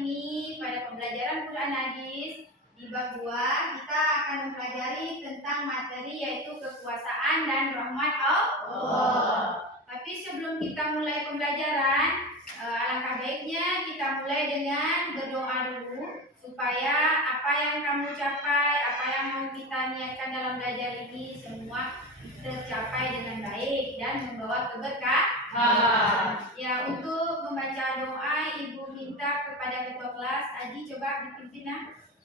ini pada pembelajaran Quran Hadis di bab 2 kita akan mempelajari tentang materi yaitu kekuasaan dan rahmat Allah. Tapi sebelum kita mulai pembelajaran, alangkah baiknya kita mulai dengan berdoa dulu supaya apa yang kamu capai, apa yang mau kita niatkan dalam belajar ini semua tercapai dengan baik dan membawa keberkahan. Ya, untuk membaca doa Ibu minta kepada ketua kelas Aji coba dipimpin nah.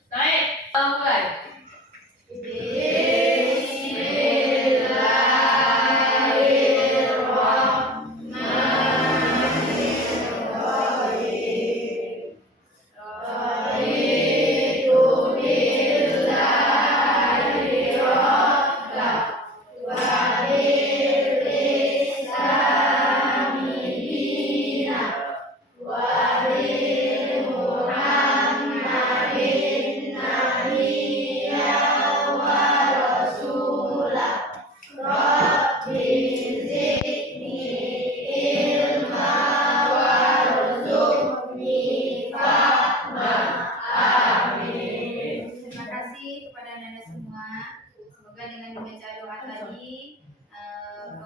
Baik, mulai.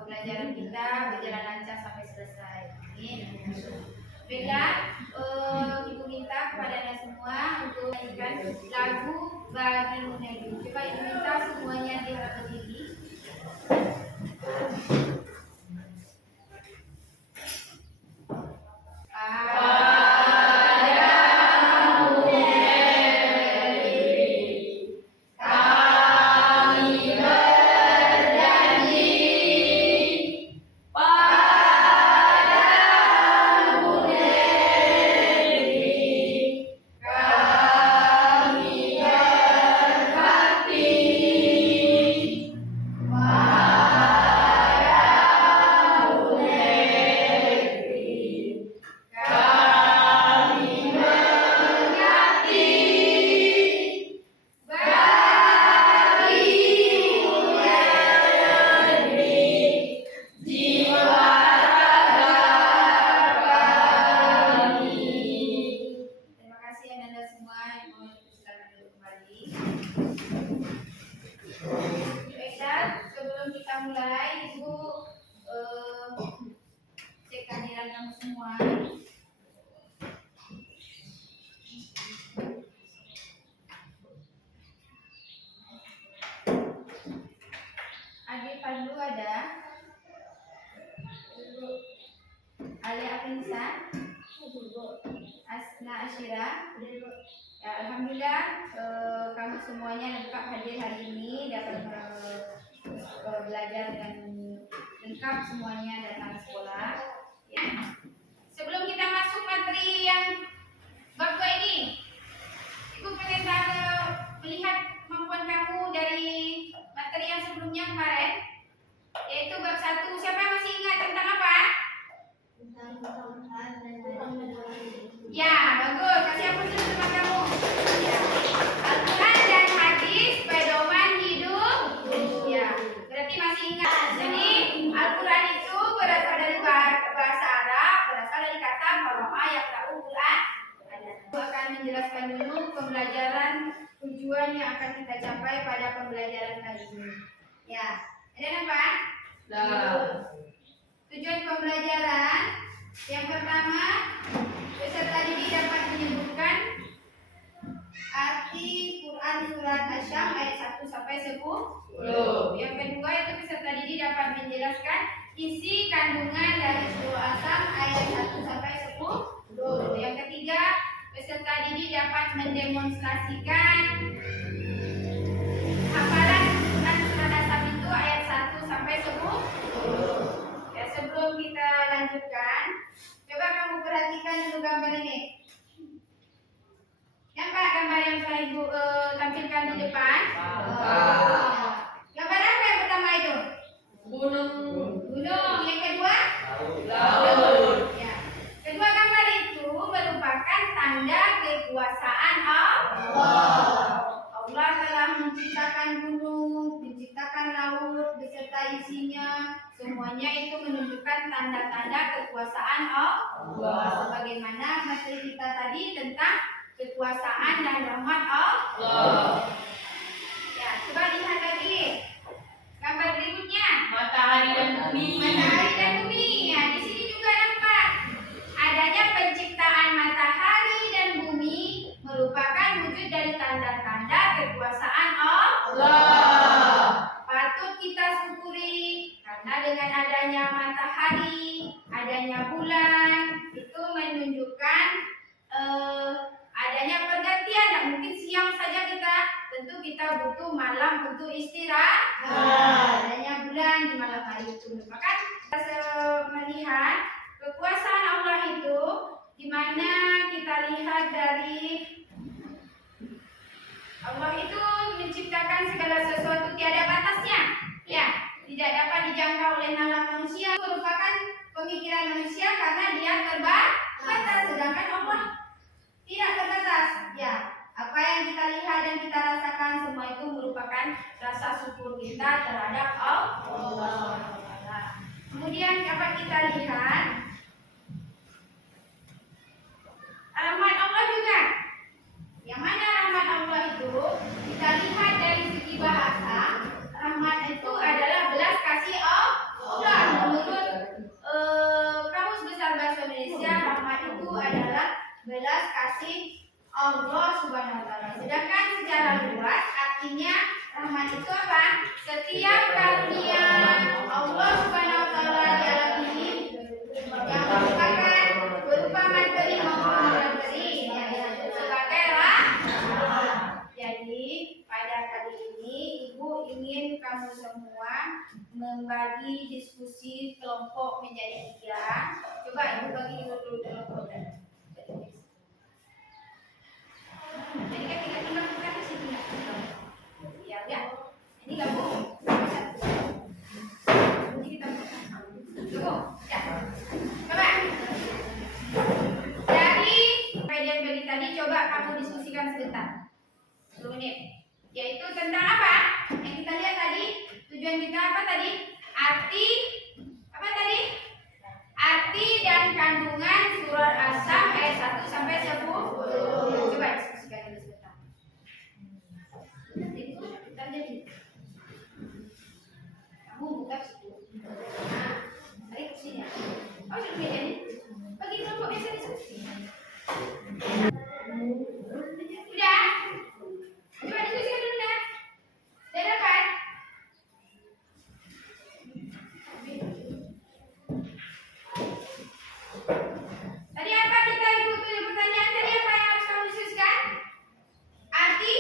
Pembelajaran kita berjalan lancar sampai selesai. Baiklah, Ibu minta kepada Anda semua untuk menyanyikan lagu Bagimu Negeri. Coba Ibu minta semuanya diangkat berdiri. Cek kehadiran kamu semua. Adik Fadlu ada? Ali Afinsa? Asna Asyira? Ya, alhamdulillah kamu semuanya lengkap hadir hari ini, dapat belajar dengan lengkap semuanya datang sekolah. Ya. Sebelum kita masuk materi yang bab 2 ini, Ibu pengen melihat kemampuan kamu dari materi yang sebelumnya kemarin, yaitu bab 1. Siapa yang masih ingat tentang apa? Ya, bagus. Kasih aku dulu teman kamu. Ya. Al-Quran dan hadis pedoman hidup. Ya, berarti masih ingat. Jadi Al-Quran itu berasal dari bahasa Arab, berasal dari kata qara'a yaqra'u Quran. Aku akan menjelaskan dulu pembelajaran tujuan yang akan kita capai pada pembelajaran kali ini. Ya, ada apa? Tujuan pembelajaran yang pertama, peserta didik dapat menyebutkan arti Quran surat Asy-Syams ayat 1 sampai 10. Yang kedua, itu peserta didik dapat menjelaskan isi kandungan dari surah Asy-Syams ayat 1 sampai 10. Yang ketiga, peserta didik dapat mendemonstrasikan hafalan Quran surat Asy-Syams itu ayat 1 sampai 10. Ya, sebelum kita lanjutkan, coba kamu perhatikan dulu gambar ini. Nampak gambar yang telah Ibu tampilkan di depan? Gambar apa yang pertama itu? Gunung. Yang kedua? Laut. Ya. Kedua gambar itu merupakan tanda kekuasaan Allah. Allah telah menciptakan gunung, menciptakan laut beserta isinya. Semuanya itu menunjukkan tanda tanda-tanda kekuasaan Allah. Sebagaimana materi kita tadi tentang kekuasaan dan rahmat Allah. Ya, coba lihat lagi gambar berikutnya. Matahari dan bumi. Matahari dan bumi. Ya, di sini juga nampak adanya penciptaan matahari dan bumi merupakan wujud dari tanda-tanda kekuasaan Allah. Patut kita syukuri karena dengan adanya matahari, adanya bulan itu menunjukkan adanya pergantian. Dan mungkin siang saja tentu kita butuh malam untuk istirahat. Adanya bulan di malam hari itu merupakan kita melihat kekuasaan Allah itu, di mana kita lihat dari Allah itu menciptakan segala sesuatu tiada batasnya. Ya, tidak dapat dijangkau oleh nalar manusia. Itu merupakan pemikiran manusia karena dia terbatas, sedangkan Allah tidak terbatas. Ya, apa yang kita lihat dan kita rasakan semua itu merupakan rasa syukur kita terhadap Allah. Kemudian dapat kita lihat rahmat Allah juga. Yang mana rahmat Allah itu kita lihat dari segi bahasa, rahmat itu adalah belas kasih Allah. Menurut Kamus Besar Bahasa Indonesia, rahmat itu adalah belas kasih Allah Subhanahu wa taala. Sedangkan secara luas artinya rahmat itu apa? Setiap karunia Allah Subhanahu wa taala di alam ini yang merupakan berupa materi maupun non-materi yang disebut sebagai rahmat. Jadi pada kali ini Ibu ingin kamu semua membagi diskusi kelompok menjadi 3. Coba Ibu bagi dulu kelompok. Jadi kan kita timbang kita di sini ya. Ya. Ini gabung. Ini kita gabung. Ya. Coba. Dari kajian beri tadi coba kamu diskusikan sebentar. 10 menit. Yaitu tentang apa? Yang kita lihat tadi, tujuan kita apa tadi? Arti apa tadi? Arti dan kandungan surat As-Sam ayat 1 sampai 10. Coba diskusikan dulu sebentar. Jadi kamu buka situ. Nah, tarik ke sini. Oh, sudah jadi. Bagi kelompok biasa diskusi. Udah? Coba diskusikan dulu dah. Sudah dapat? Tadi apa kita butuh pertanyaan tadi apa yang harus kamu diskusikan? Arti?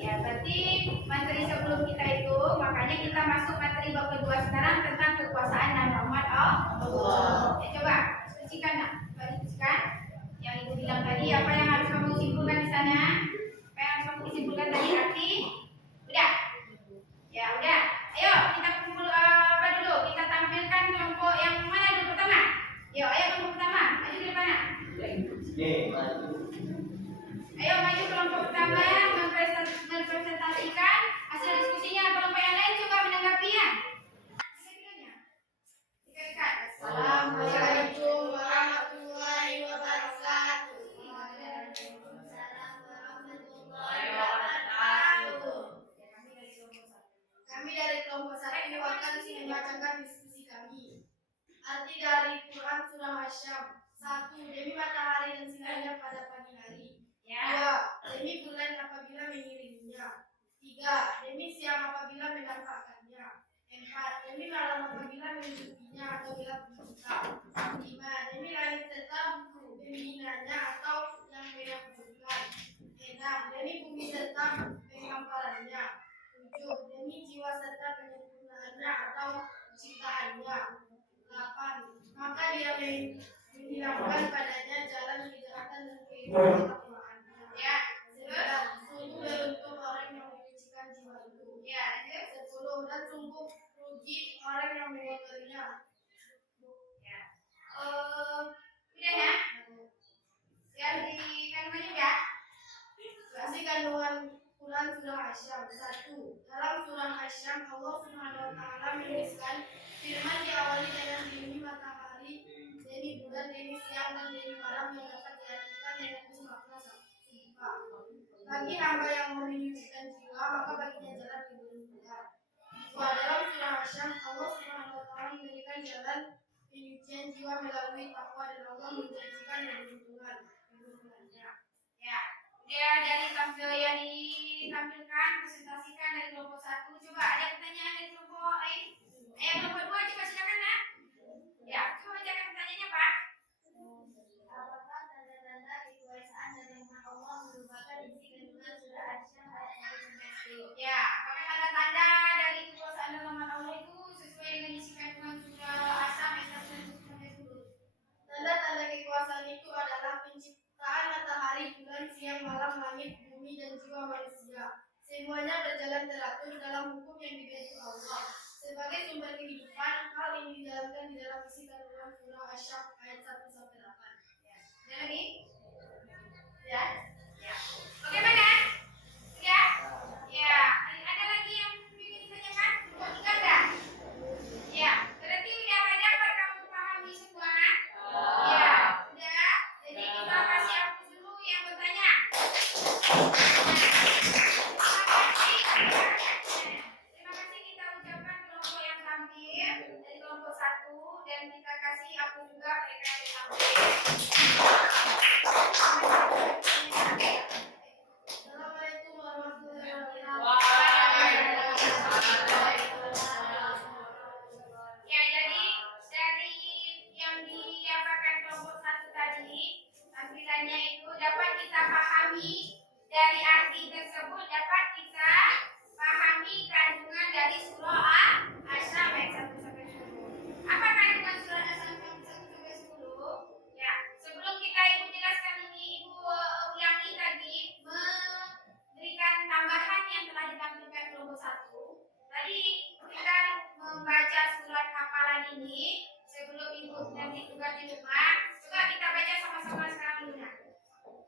Ya, berarti materi sebelum kita itu, makanya kita masuk materi bab kedua sekarang tentang kekuasaan dan rahmat Allah. Ya, coba diskusikan nak. Coba diskusikan. Yang Ibu bilang tadi apa yang harus kamu simpulkan di sana? Apa yang harus kamu simpulkan tadi arti? Udah? Ya, udah. Ayo kita kumpul apa dulu? Kita tampilkan kelompok yang mana dulu pertama? Yo, ayo kelompok pertama. Maju di depan. Ayo maju kelompok pertama mempresentasikan hasil diskusinya. Kelompok yang lain coba menanggapi ya. Assalamualaikum warahmatullahi wabarakatuh. Waalaikumsalam warahmatullahi wabarakatuh. Kami dari kelompok 1 akan membacakan diskusi kami. Arti dari Quran surah Asy-Syams. 1. Demi matahari dan sinarnya pada pagi hari. 2. Demi bulan apabila mengiringinya. 3. Demi siang apabila menampakkannya. 4. Demi malam apabila menutupinya atau bila buta. 5. Demi langit serta buku pembinaannya atau yang menakutkan. 6. Demi bumi serta penghamparannya. 7. Demi jiwa serta penyempurnaannya atau ciptaannya. 8. Maka dia menghilangkan padanya jalan kejahatan dan ketakwaan. Ya. 9. Sungguh beruntung orang yang menyucikan jiwa itu. Ya. 10. Dan sungguh rugi orang yang mengotorinya. Ya. Udah ya? Yang di kandungan juga? Kasih kandungan Quran surah Asy-Syams. 1. Dalam surah Asy-Syams Allah Subhanahu wa taala menuliskan jalan penyucian jiwa melalui takwa dan Allah menjanjikan keberuntungan. Ya, dia dari tampil yang ditampilkan presentasikan dari kelompok 1. Coba ada pertanyaan dari kelompok lain? Kelompok 2 coba silakan nak. Ya, coba bacakan pertanyaannya Pak. Apakah tanda-tanda kekuasaan dan rahmat Allah merupakan isi kandungan surah Asy-Syams ayat 1-10? Ya, apakah tanda-tanda dari kekuasaan dan rahmat Allah itu sesuai dengan isi kandungan surah Asy-Syams ayat 1-10? Tanda-tanda kekuasaan itu adalah penciptaan matahari, bulan, siang, malam, langit, bumi, dan jiwa manusia. Semuanya berjalan teratur dalam hukum yang dibentuk Allah. Sebagai sumber kehidupan, hal ini dijalankan di dalam isi kandungan surah Asy-Syams ayat 1-8. Ada lagi? Ya? Ya. Bagaimana? Ya? Ya. Ada lagi yang ingin ditanyakan? Tidak ada? Ya. Berarti udah dapat kamu pahami semua? Ya. Udah. Jadi kita kasih hapus dulu yang bertanya. Terima kasih kita ucapkan kelompok yang tampil dari kelompok 1 dan kita kasih hapus juga mereka yang tampil. Assalamualaikum warahmatullahi wabarakatuh. Ya, jadi dari yang diapakan kelompok 1 tadi, tampilannya itu dapat kita pahami dari arti tersebut, dapat kita pahami kandungan dari surah Asy-Syams ayat 1-10. Apa kandungan surah Asy-Syams ayat 1-10? Ya, sebelum kita ibu jelaskan ini, ibu ulangi tadi memberikan tambahan yang telah ditampilkan kelompok 1. Tadi kita membaca surat hafalan ini sebelum ibu nanti tugas di rumah. Coba kita baca sama-sama sekarang dulu nak.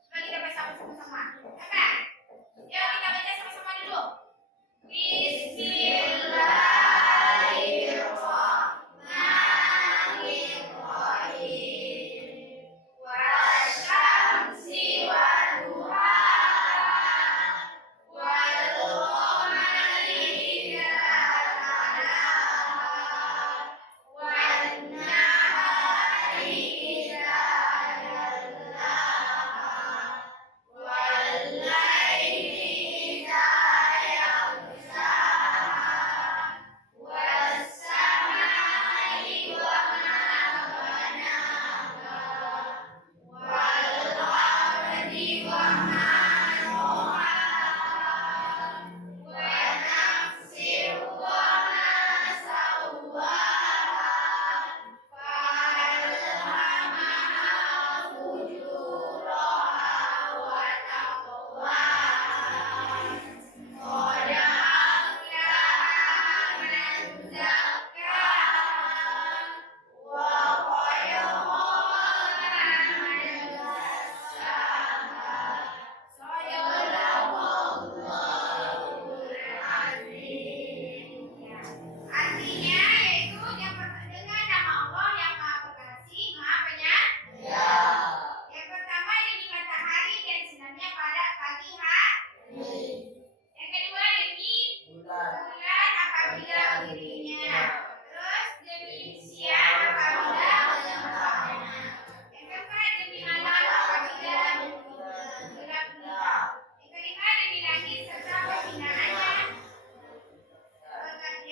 Coba kita baca sama-sama. Oke? Yuk kita baca sama-sama dulu. Bismillahirrahmanirrahim. Wasyamsi waduhaha wal qamari idza talaha wan nahari idza jallaha wal laili idza yaghshaha was samai wa ma banaha wal ardi wa ma rohaha wa nafsin wa ma sawwaha فألهمها فجورها وتقواها قد أفلح من زكاها وقد خاب من دساها صدق Allahul Azim. Artinya yaitu dengan nama Allah yang Maha Pengasih, Maha Penyayang. Yang pertama demi matahari dan sinarnya pada pagi hari. Yang kedua demi bulan apabila dirinya. Terus demi siang apabila malamnya. Yang keempat demi malam apabila gelap gulita. Yang kelima demi langit serta pembinaannya.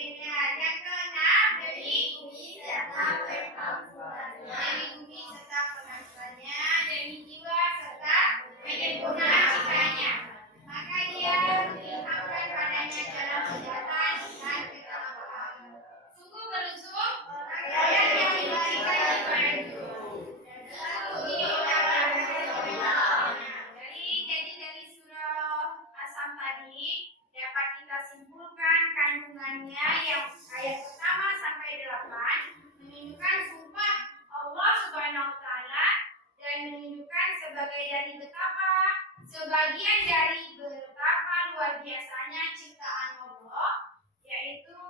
Yang keenam demi bumi serta perkampungannya. Demi bumi serta pengasuhannya, demi jiwa serta penyempurnaan ciptanya. Maka dia diilhamkan padanya dalam senjata dan ketakwaan. Sungguh beruntung orang yang diberikan petunjuk. Dan satu ini adalah jadi dari surah Asy-Syams tadi dapat kita simpulkan kandungannya yang ayat pertama sampai 8 menunjukkan sumpah Allah Subhanahu wa taala dan menunjukkan sebagian dari betapa luar biasanya ciptaan Allah, yaitu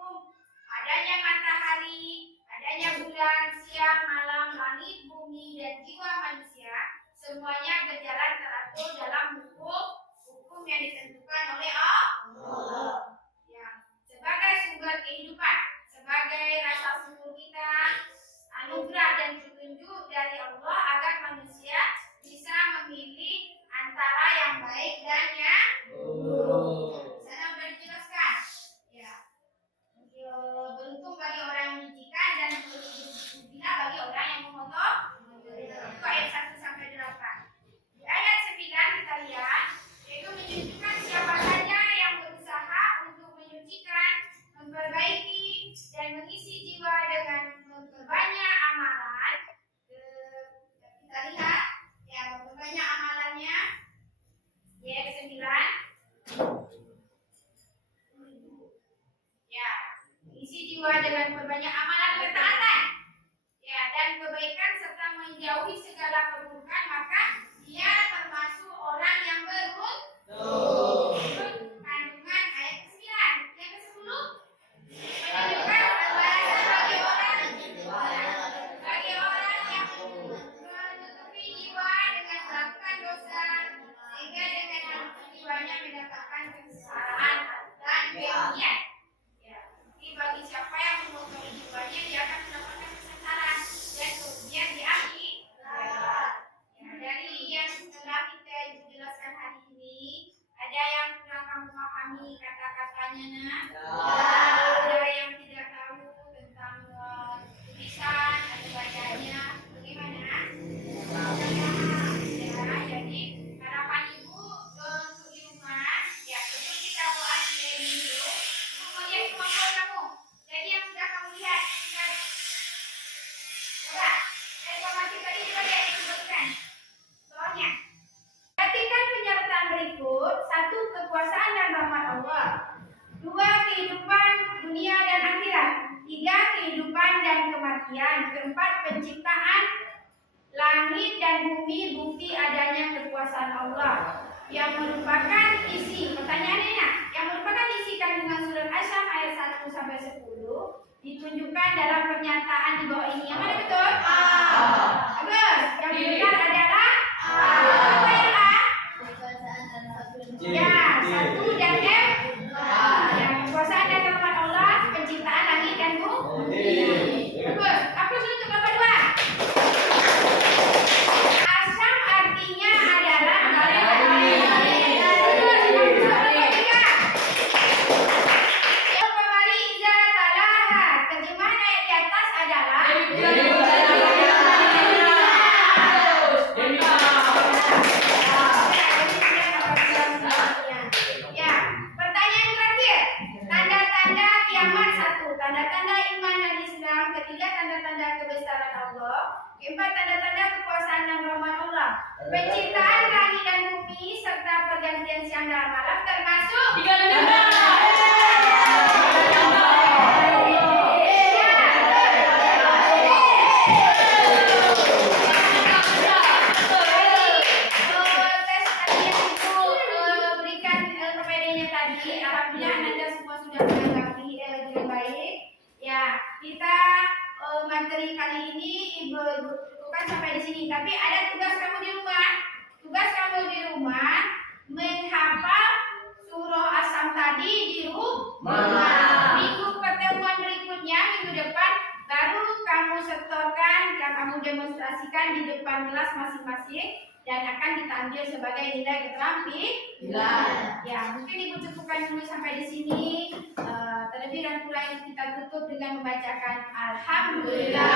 adanya matahari, adanya bulan, siang, malam, langit, bumi, dan jiwa manusia, semuanya berjalan teratur dalam hukum yang ditentukan oleh Allah. Ya, sebagai sumber kehidupan, sebagai rasa syukur kita, keempat, penciptaan langit dan bumi, bukti adanya kekuasaan Allah. Yang merupakan isi, pertanyaannya nak, yang merupakan isi kandungan surat Asyam ayat 1 sampai 10 ditunjukkan dalam pernyataan di bawah ini. Yang mana betul? Bagus. Yang benar adalah apa yang A? Ya, 1 dan M. Yang kekuasaan dan rahmat Allah, penciptaan langit dan bumi. Bagus. Aplaus untuk Bapak dua. Asyam artinya adalah keempat, tanda-tanda kekuasaan dan rahmat Allah, penciptaan langit dan bumi serta pergantian siang dan malam termasuk Tiga negara. tes tadi yang ibu berikan perbedaannya tadi. Alhamdulillah Anda semua sudah menanggapi dengan baik. Ya, kita materi kali ini ibu bukan sampai di sini, tapi ada tugas kamu di rumah. Tugas kamu di rumah menghafal surah Asyam tadi di rumah. Minggu pertemuan berikutnya, minggu depan, baru kamu setorkan dan kamu demonstrasikan di depan kelas masing-masing dan akan diambil sebagai nilai keterampilan. Ya, mungkin ibu cukupkan dulu sampai di sini. Terlebih dan kurang kita tutup dengan membacakan Alhamdulillah.